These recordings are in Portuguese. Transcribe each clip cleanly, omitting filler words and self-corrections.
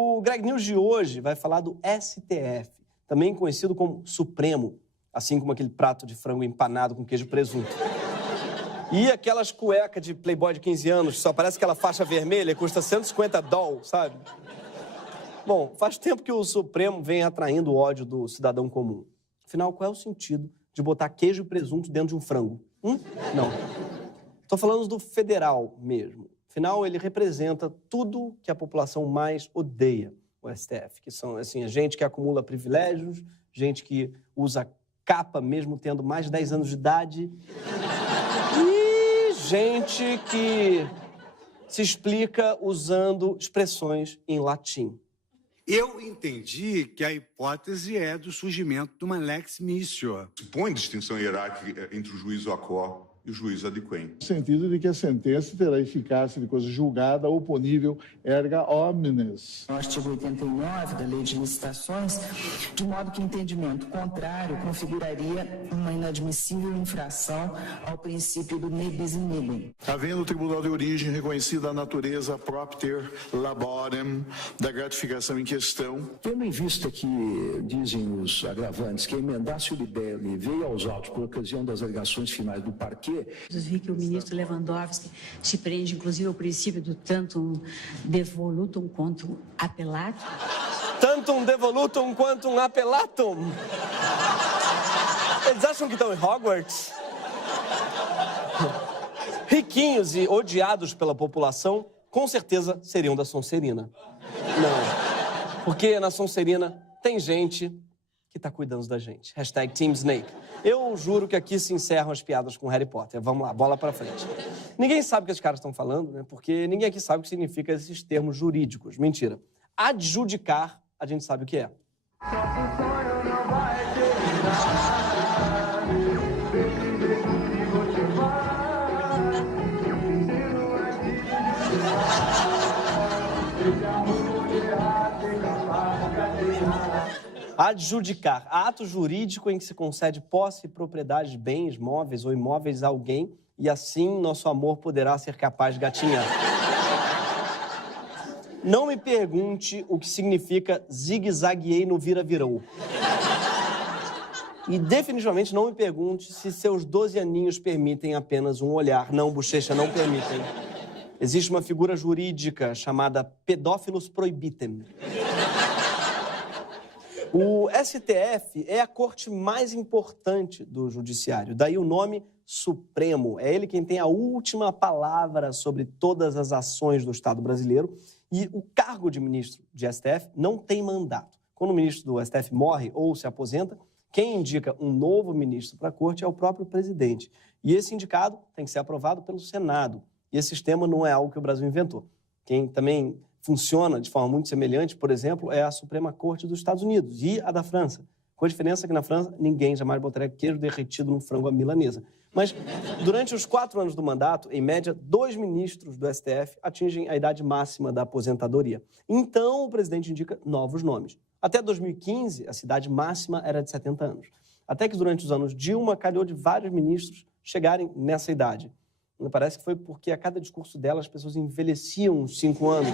O Greg News de hoje vai falar do STF, também conhecido como Supremo, assim como aquele prato de frango empanado com queijo e presunto. E aquelas cuecas de playboy de 15 anos, só parece aquela faixa vermelha, custa $150, sabe? Bom, faz tempo que o Supremo vem atraindo o ódio do cidadão comum. Afinal, qual é o sentido de botar queijo e presunto dentro de um frango? Não. Estou falando do federal mesmo. Afinal, ele representa tudo que a população mais odeia, o STF, que são, assim, a gente que acumula privilégios, gente que usa capa mesmo tendo mais de 10 anos de idade e gente que se explica usando expressões em latim. Eu entendi que a hipótese é do surgimento de uma lex missio. Supõe distinção hierárquica entre o juízo a quo e o juízo ad quem. No sentido de que a sentença terá eficácia de coisa julgada oponível erga omnes. No artigo 89 da Lei de Licitações, de modo que entendimento contrário configuraria uma inadmissível infração ao princípio do ne bis in idem. Havendo o tribunal de origem reconhecida a natureza propter laborem da gratificação em questão. Tendo em vista que, dizem os agravantes, que a emendácio libelli veio aos autos por ocasião das alegações finais do parquê. Eu vi que o ministro Lewandowski se prende, inclusive, ao princípio do tantum devolutum quantum appellatum. Tantum devolutum quantum appellatum. Eles acham que estão em Hogwarts? Riquinhos e odiados pela população, com certeza seriam da Sonserina. Não, porque na Sonserina tem gente que tá cuidando da gente. Hashtag Team Snake. Eu juro que aqui se encerram as piadas com Harry Potter. Vamos lá, bola pra frente. Ninguém sabe o que esses caras estão falando, né? Porque ninguém aqui sabe o que significa esses termos jurídicos. Mentira. Adjudicar, a gente sabe o que é. Adjudicar, ato jurídico em que se concede posse e propriedade de bens, móveis ou imóveis a alguém e assim nosso amor poderá ser capaz de gatinhar. Não me pergunte o que significa zigue-zagueei no vira-virou. E definitivamente não me pergunte se seus 12 aninhos permitem apenas um olhar. Não, bochecha, não permitem. Existe uma figura jurídica chamada pedófilos prohibitem. O STF é a corte mais importante do judiciário, daí o nome Supremo. É ele quem tem a última palavra sobre todas as ações do Estado brasileiro e o cargo de ministro de STF não tem mandato. Quando o ministro do STF morre ou se aposenta, quem indica um novo ministro para a corte é o próprio presidente. E esse indicado tem que ser aprovado pelo Senado. E esse sistema não é algo que o Brasil inventou. Quem também funciona de forma muito semelhante, por exemplo, é a Suprema Corte dos Estados Unidos e a da França. Com a diferença que na França ninguém jamais botaria queijo derretido no frango à milanesa. Mas durante os 4 anos do mandato, em média, 2 ministros do STF atingem a idade máxima da aposentadoria. Então o presidente indica novos nomes. Até 2015, a idade máxima era de 70 anos. Até que durante os anos Dilma calhou de vários ministros chegarem nessa idade. Me parece que foi porque a cada discurso dela as pessoas envelheciam uns 5 anos.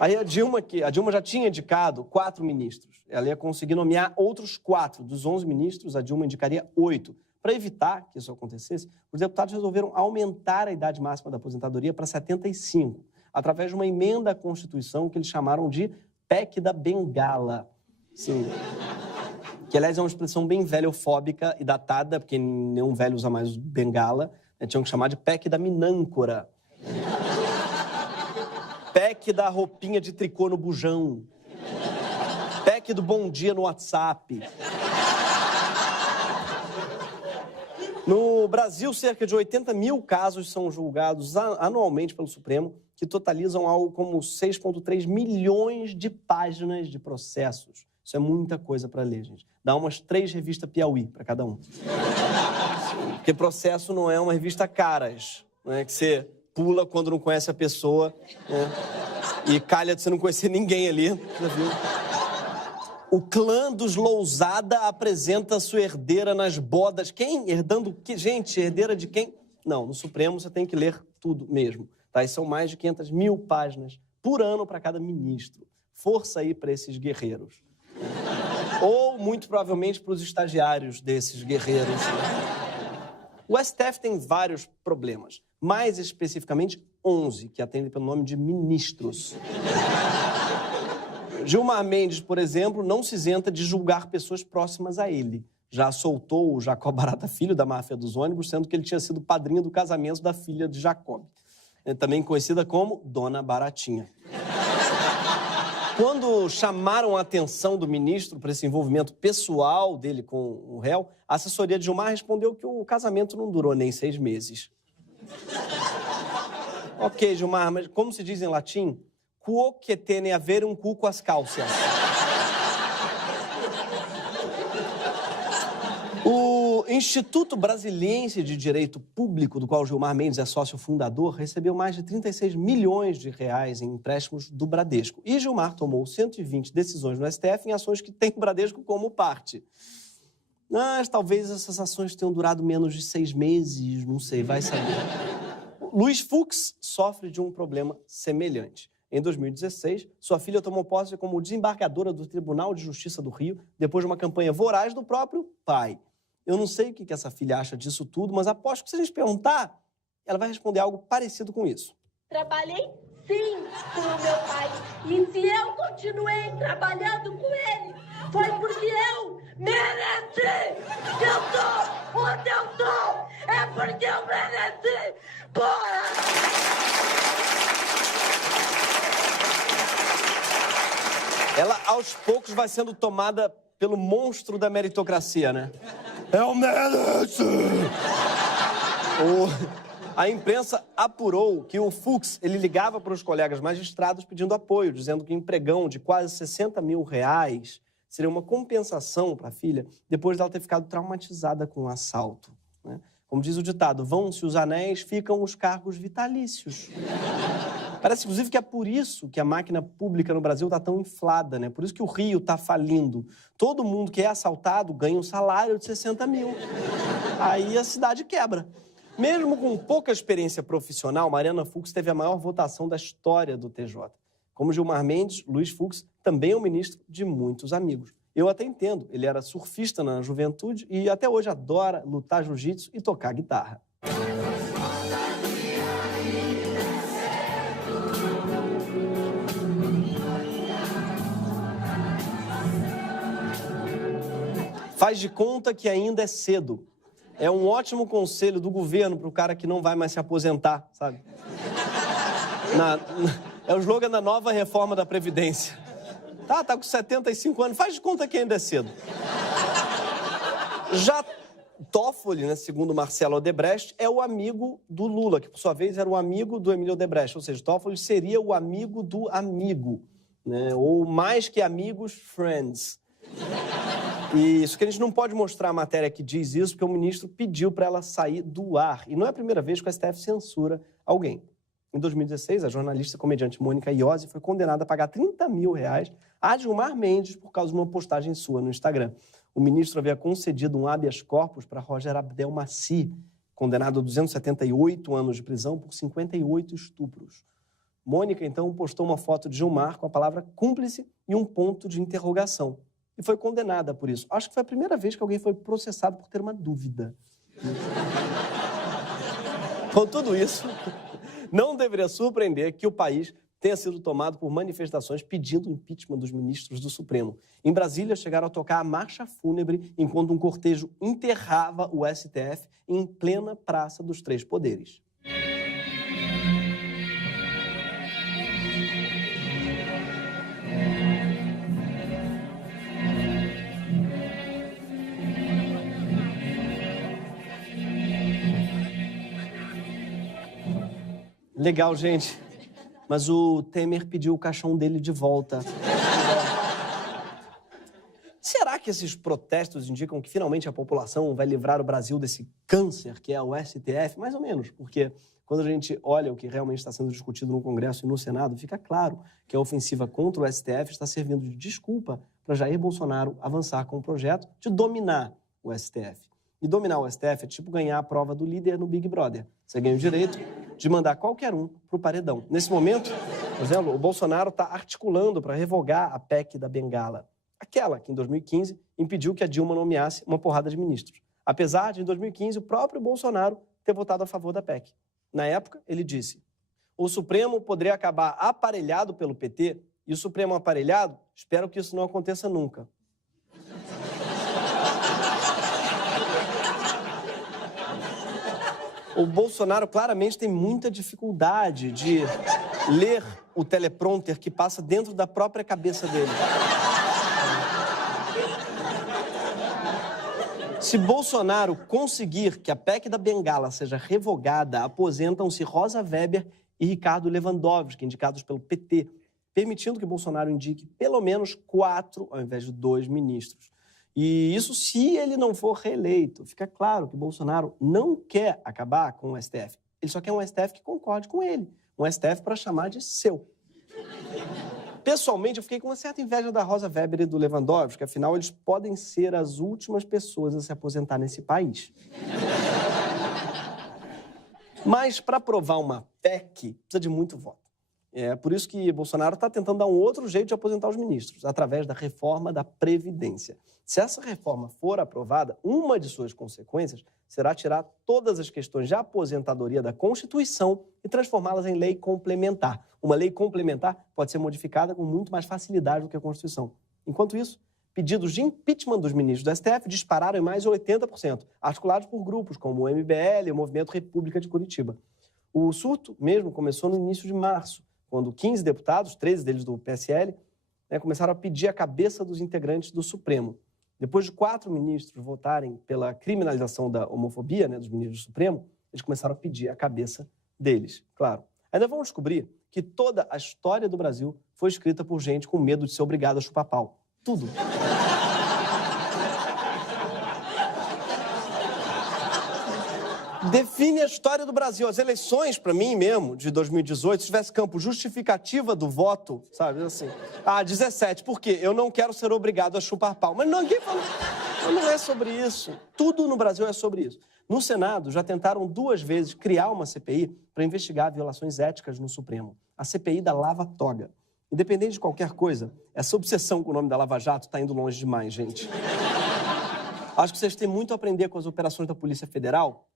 Aí a Dilma já tinha indicado 4 ministros. Ela ia conseguir nomear outros 4. Dos 11 ministros, a Dilma indicaria 8. Para evitar que isso acontecesse, os deputados resolveram aumentar a idade máxima da aposentadoria para 75, através de uma emenda à Constituição que eles chamaram de PEC da Bengala. Sim. Que, aliás, é uma expressão bem velhofóbica e datada, porque nenhum velho usa mais bengala, né? Tinham que chamar de PEC da Minâncora. PEC da roupinha de tricô no bujão. PEC do bom dia no WhatsApp. No Brasil, cerca de 80 mil casos são julgados anualmente pelo Supremo, que totalizam algo como 6,3 milhões de páginas de processos. Isso é muita coisa para ler, gente. Dá umas 3 revistas Piauí para cada um. Porque processo não é uma revista Caras, né? Que você pula quando não conhece a pessoa, né? E calha de você não conhecer ninguém ali. Já viu? O clã dos Lousada apresenta sua herdeira nas bodas. Quem? Herdando o quê? Gente, herdeira de quem? Não, no Supremo você tem que ler tudo mesmo. Tá? E são mais de 500 mil páginas por ano para cada ministro. Força aí para esses guerreiros. Ou, muito provavelmente, para os estagiários desses guerreiros. O STF tem vários problemas, mais especificamente 11, que atendem pelo nome de ministros. Gilmar Mendes, por exemplo, não se isenta de julgar pessoas próximas a ele. Já soltou o Jacob Barata Filho, da máfia dos ônibus, sendo que ele tinha sido padrinho do casamento da filha de Jacob, também conhecida como Dona Baratinha. Quando chamaram a atenção do ministro para esse envolvimento pessoal dele com o réu, a assessoria de Gilmar respondeu que o casamento não durou nem 6 meses. Ok, Gilmar, mas como se diz em latim? Quo que tiene a ver un cu com as calças. O Instituto Brasiliense de Direito Público, do qual Gilmar Mendes é sócio fundador, recebeu mais de 36 milhões de reais em empréstimos do Bradesco. E Gilmar tomou 120 decisões no STF em ações que têm o Bradesco como parte. Mas talvez essas ações tenham durado menos de 6 meses, não sei, vai saber. Luiz Fux sofre de um problema semelhante. Em 2016, sua filha tomou posse como desembargadora do Tribunal de Justiça do Rio, depois de uma campanha voraz do próprio pai. Eu não sei o que essa filha acha disso tudo, mas aposto que se a gente perguntar, ela vai responder algo parecido com isso. Trabalhei, sim, com o meu pai. E se eu continuei trabalhando com ele, foi porque eu mereci! Eu tô onde eu tô! É porque eu mereci! Porra! Ela, aos poucos, vai sendo tomada pelo monstro da meritocracia, né? Eu mereço! A imprensa apurou que o Fux, ele ligava para os colegas magistrados pedindo apoio, dizendo que o empregão de quase 60 mil reais seria uma compensação para a filha depois dela ter ficado traumatizada com o assalto, né? Como diz o ditado, vão-se os anéis, ficam os cargos vitalícios. Parece, inclusive, que é por isso que a máquina pública no Brasil está tão inflada, né? Por isso que o Rio está falindo. Todo mundo que é assaltado ganha um salário de 60 mil. Aí a cidade quebra. Mesmo com pouca experiência profissional, Mariana Fux teve a maior votação da história do TJ. Como Gilmar Mendes, Luiz Fux também é um ministro de muitos amigos. Eu até entendo, ele era surfista na juventude e até hoje adora lutar jiu-jitsu e tocar guitarra. Faz de conta que ainda é cedo. É um ótimo conselho do governo para o cara que não vai mais se aposentar, sabe? É o slogan da nova reforma da Previdência. Tá com 75 anos, faz de conta que ainda é cedo. Já Toffoli, né, segundo Marcelo Odebrecht, é o amigo do Lula, que por sua vez era o amigo do Emílio Odebrecht. Ou seja, Toffoli seria o amigo do amigo, né? Ou mais que amigos, friends. E isso que a gente não pode mostrar a matéria que diz isso, porque o ministro pediu para ela sair do ar. E não é a primeira vez que o STF censura alguém. Em 2016, a jornalista e comediante Mônica Iose foi condenada a pagar 30 mil reais a Gilmar Mendes por causa de uma postagem sua no Instagram. O ministro havia concedido um habeas corpus para Roger Abdelmaci, condenado a 278 anos de prisão por 58 estupros. Mônica, então, postou uma foto de Gilmar com a palavra cúmplice e um ponto de interrogação. E foi condenada por isso. Acho que foi a primeira vez que alguém foi processado por ter uma dúvida. Com tudo isso, não deveria surpreender que o país tenha sido tomado por manifestações pedindo o impeachment dos ministros do Supremo. Em Brasília, chegaram a tocar a marcha fúnebre enquanto um cortejo enterrava o STF em plena Praça dos Três Poderes. Legal, gente. Mas o Temer pediu o caixão dele de volta. Será que esses protestos indicam que finalmente a população vai livrar o Brasil desse câncer que é o STF? Mais ou menos, porque quando a gente olha o que realmente está sendo discutido no Congresso e no Senado, fica claro que a ofensiva contra o STF está servindo de desculpa para Jair Bolsonaro avançar com o projeto de dominar o STF. E dominar o STF é tipo ganhar a prova do líder no Big Brother. Você ganha o direito de mandar qualquer um pro paredão. Nesse momento, Por exemplo, o Bolsonaro está articulando para revogar a PEC da Bengala. Aquela que, em 2015, impediu que a Dilma nomeasse uma porrada de ministros. Apesar de, em 2015, o próprio Bolsonaro ter votado a favor da PEC. Na época, ele disse: o Supremo poderia acabar aparelhado pelo PT, e o Supremo aparelhado, espero que isso não aconteça nunca. O Bolsonaro claramente tem muita dificuldade de ler o teleprompter que passa dentro da própria cabeça dele. Se Bolsonaro conseguir que a PEC da Bengala seja revogada, aposentam-se Rosa Weber e Ricardo Lewandowski, indicados pelo PT, permitindo que Bolsonaro indique pelo menos 4 ao invés de 2 ministros. E isso se ele não for reeleito. Fica claro que Bolsonaro não quer acabar com o STF. Ele só quer um STF que concorde com ele. Um STF para chamar de seu. Pessoalmente, eu fiquei com uma certa inveja da Rosa Weber e do Lewandowski, afinal, eles podem ser as últimas pessoas a se aposentar nesse país. Mas, para aprovar uma PEC, precisa de muito voto. É por isso que Bolsonaro está tentando dar um outro jeito de aposentar os ministros, através da reforma da Previdência. Se essa reforma for aprovada, uma de suas consequências será tirar todas as questões de aposentadoria da Constituição e transformá-las em lei complementar. Uma lei complementar pode ser modificada com muito mais facilidade do que a Constituição. Enquanto isso, pedidos de impeachment dos ministros do STF dispararam em mais de 80%, articulados por grupos como o MBL e o Movimento República de Curitiba. O surto mesmo começou no início de março, quando 15 deputados, 13 deles do PSL, começaram a pedir a cabeça dos integrantes do Supremo. Depois de 4 ministros votarem pela criminalização da homofobia, dos ministros do Supremo, eles começaram a pedir a cabeça deles, claro. Ainda vão descobrir que toda a história do Brasil foi escrita por gente com medo de ser obrigado a chupar pau. Tudo. Define a história do Brasil. As eleições, para mim mesmo, de 2018, se tivesse campo justificativa do voto, sabe, assim... 17, por quê? Eu não quero ser obrigado a chupar pau. Mas ninguém falou... Não é sobre isso. Tudo no Brasil é sobre isso. No Senado, já tentaram 2 vezes criar uma CPI para investigar violações éticas no Supremo. A CPI da Lava Toga. Independente de qualquer coisa, essa obsessão com o nome da Lava Jato está indo longe demais, gente. Acho que vocês têm muito a aprender com as operações da Polícia Federal,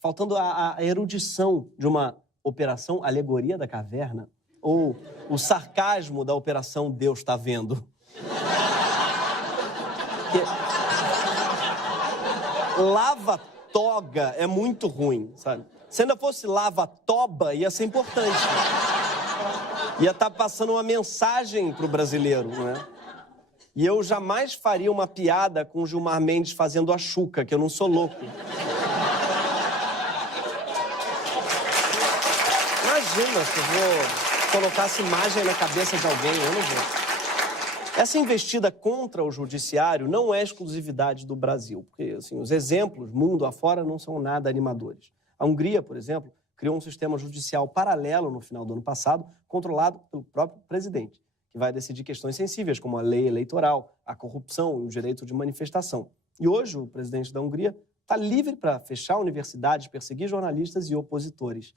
faltando a erudição de uma operação Alegoria da Caverna ou o sarcasmo da operação Deus está vendo. Lava-toga é muito ruim, sabe? Se ainda fosse lava-toba, ia ser importante. Ia estar passando uma mensagem pro brasileiro, não é? E eu jamais faria uma piada com o Gilmar Mendes fazendo a Xuca, que eu não sou louco. Imagina se eu vou colocar essa imagem na cabeça de alguém, eu não vou. Essa investida contra o judiciário não é exclusividade do Brasil, porque assim, os exemplos, mundo afora, não são nada animadores. A Hungria, por exemplo, criou um sistema judicial paralelo no final do ano passado, controlado pelo próprio presidente, que vai decidir questões sensíveis, como a lei eleitoral, a corrupção e o direito de manifestação. E hoje, o presidente da Hungria está livre para fechar universidades, perseguir jornalistas e opositores.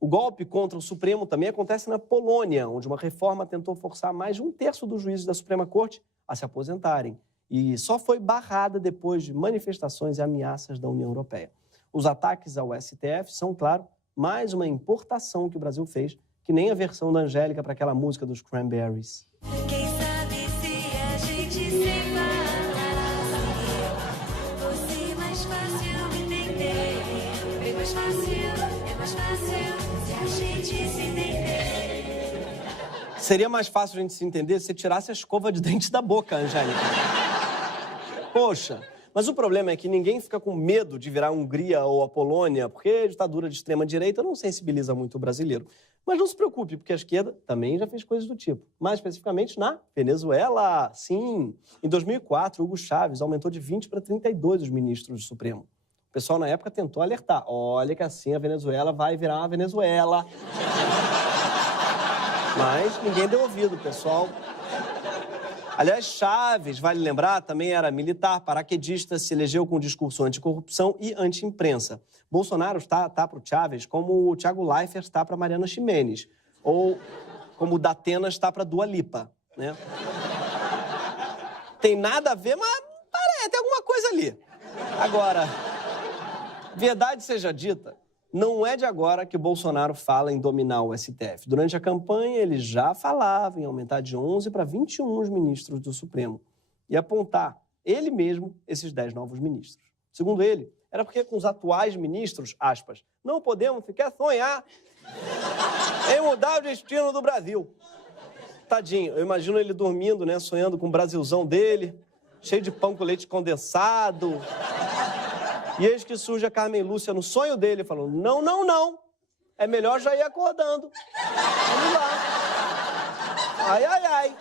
O golpe contra o Supremo também acontece na Polônia, onde uma reforma tentou forçar mais de 1/3 dos juízes da Suprema Corte a se aposentarem. E só foi barrada depois de manifestações e ameaças da União Europeia. Os ataques ao STF são, claro, mais uma importação que o Brasil fez, que nem a versão da Angélica para aquela música dos Cranberries. Quem sabe se a gente se falasse, fosse mais fácil entender. Bem mais fácil se a gente se entender. Seria mais fácil a gente se entender se você tirasse a escova de dente da boca, Angélica. Poxa, mas o problema é que ninguém fica com medo de virar a Hungria ou a Polônia, porque a ditadura de extrema-direita não sensibiliza muito o brasileiro. Mas não se preocupe, porque a esquerda também já fez coisas do tipo. Mais especificamente na Venezuela. Sim, em 2004, Hugo Chávez aumentou de 20 para 32 os ministros do Supremo. O pessoal, na época, tentou alertar. Olha que assim a Venezuela vai virar uma Venezuela. Mas ninguém deu ouvido, pessoal. Aliás, Chávez, vale lembrar, também era militar, paraquedista, se elegeu com discurso anticorrupção e anti-imprensa. Bolsonaro está para o Chávez como o Thiago Leifert está para Mariana Ximenes. Ou como o Datena está para Dua Lipa, né? Tem nada a ver, mas parece, tem alguma coisa ali. Agora, verdade seja dita, não é de agora que o Bolsonaro fala em dominar o STF. Durante a campanha, ele já falava em aumentar de 11 para 21 os ministros do Supremo e apontar, ele mesmo, esses 10 novos ministros. Segundo ele, era porque com os atuais ministros, aspas, não podemos ficar sonhar em mudar o destino do Brasil. Tadinho, eu imagino ele dormindo, né, sonhando com o Brasilzão dele, cheio de pão com leite condensado. E eis que surge a Carmen Lúcia no sonho dele, falando, não, não, não, é melhor já ir acordando. Vamos lá. Ai, ai, ai.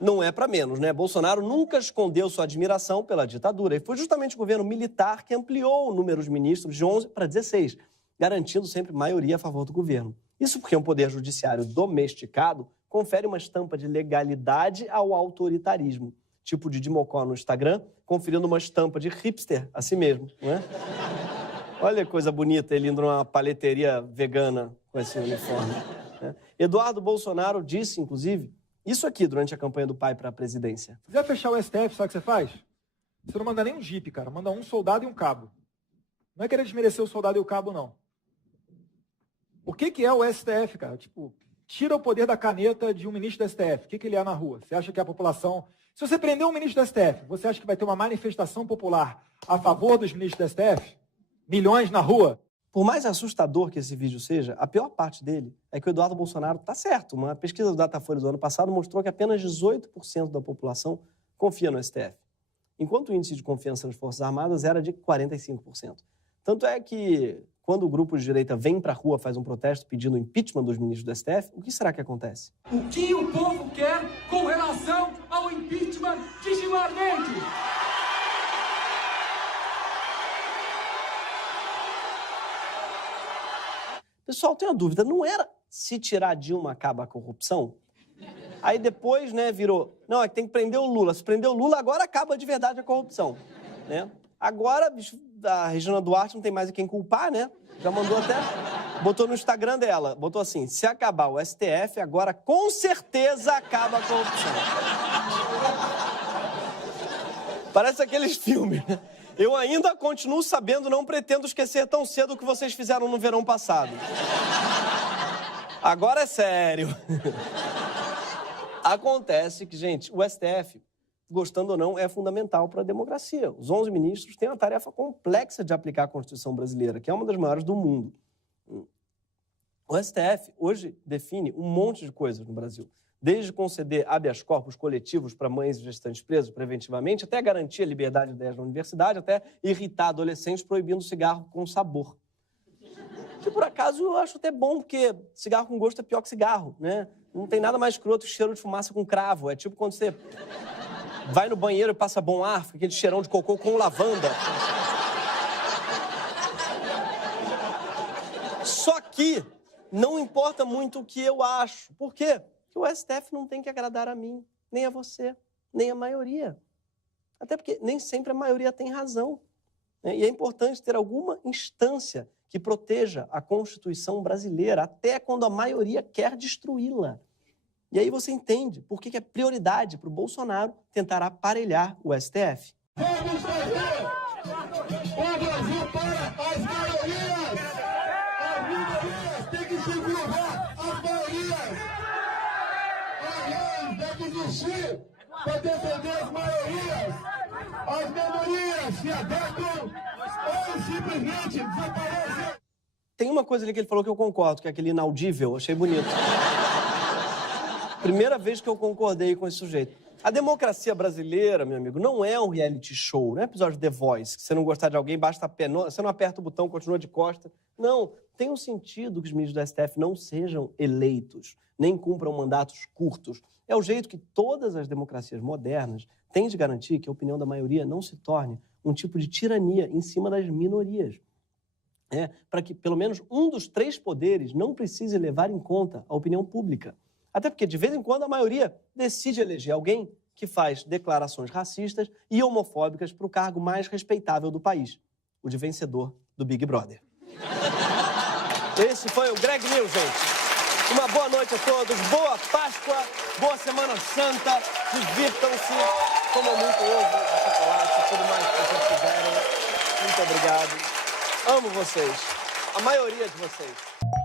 Não é pra menos, né? Bolsonaro nunca escondeu sua admiração pela ditadura. E foi justamente o governo militar que ampliou o número de ministros de 11 para 16, garantindo sempre maioria a favor do governo. Isso porque um poder judiciário domesticado confere uma estampa de legalidade ao autoritarismo. Tipo de Dimocó no Instagram, conferindo uma estampa de hipster a si mesmo, não é? Olha que coisa bonita, ele indo numa paleteria vegana com esse uniforme. Né? Eduardo Bolsonaro disse, inclusive, isso aqui durante a campanha do pai para a presidência. Se quiser fechar o STF, sabe o que você faz? Você não manda nem um jipe, cara. Manda um soldado e um cabo. Não é querer desmerecer o soldado e o cabo, não. O que é o STF, cara? Tipo, tira o poder da caneta de um ministro do STF. O que ele é na rua? Você acha que a população... Se você prender um ministro do STF, você acha que vai ter uma manifestação popular a favor dos ministros do STF? Milhões na rua? Por mais assustador que esse vídeo seja, a pior parte dele é que o Eduardo Bolsonaro está certo. Uma pesquisa do Datafolha do ano passado mostrou que apenas 18% da população confia no STF, enquanto o índice de confiança nas Forças Armadas era de 45%. Tanto é que, quando o grupo de direita vem para a rua, faz um protesto pedindo o impeachment dos ministros do STF, o que será que acontece? O que o povo quer com relação ao impeachment de Gilmar Mendes? Pessoal, tem uma dúvida, não era se tirar Dilma acaba a corrupção? Aí depois, né, virou, não, é que tem que prender o Lula. Se prender o Lula, agora acaba de verdade a corrupção, né? Agora, a Regina Duarte não tem mais a quem culpar, né? Já mandou até, botou no Instagram dela, botou assim, se acabar o STF, agora com certeza acaba a corrupção. Parece aqueles filmes, né? Eu ainda continuo sabendo, não pretendo esquecer tão cedo o que vocês fizeram no verão passado. Agora é sério. Acontece que, gente, o STF, gostando ou não, é fundamental para a democracia. Os 11 ministros têm uma tarefa complexa de aplicar a Constituição brasileira, que é uma das maiores do mundo. O STF hoje define um monte de coisas no Brasil. Desde conceder habeas corpus coletivos para mães e gestantes presos preventivamente, até garantir a liberdade de ideias na universidade, até irritar adolescentes proibindo cigarro com sabor. Que, por acaso, eu acho até bom, porque cigarro com gosto é pior que cigarro, né? Não tem nada mais escroto que cheiro de fumaça com cravo. É tipo quando você vai no banheiro e passa bom ar, fica aquele cheirão de cocô com lavanda. Só que não importa muito o que eu acho. Por quê? Porque o STF não tem que agradar a mim, nem a você, nem a maioria. Até porque nem sempre a maioria tem razão, né? E é importante ter alguma instância que proteja a Constituição brasileira, até quando a maioria quer destruí-la. E aí você entende por que é prioridade para o Bolsonaro tentar aparelhar o STF. Vamos fazer o Brasil para as maiorias! As minorias têm que segurar as maiorias! Tem que existir para defender as maiorias. As minorias se adequam ou simplesmente desaparecem. Tem uma coisa ali que ele falou que eu concordo, que é aquele inaudível, achei bonito. Primeira vez que eu concordei com esse sujeito. A democracia brasileira, meu amigo, não é um reality show, não é episódio de The Voice, que se você não gostar de alguém, basta você não aperta o botão, continua de costa. Não, tem um sentido que os ministros do STF não sejam eleitos, nem cumpram mandatos curtos. É o jeito que todas as democracias modernas têm de garantir que a opinião da maioria não se torne um tipo de tirania em cima das minorias. Para que pelo menos um dos 3 poderes não precise levar em conta a opinião pública. Até porque, de vez em quando, a maioria decide eleger alguém que faz declarações racistas e homofóbicas para o cargo mais respeitável do país, o de vencedor do Big Brother. Esse foi o Greg News, gente. Uma boa noite a todos, boa Páscoa, boa Semana Santa, divirtam-se, comam muito ovo, chocolate, tudo mais que vocês quiserem. Muito obrigado. Amo vocês, a maioria de vocês.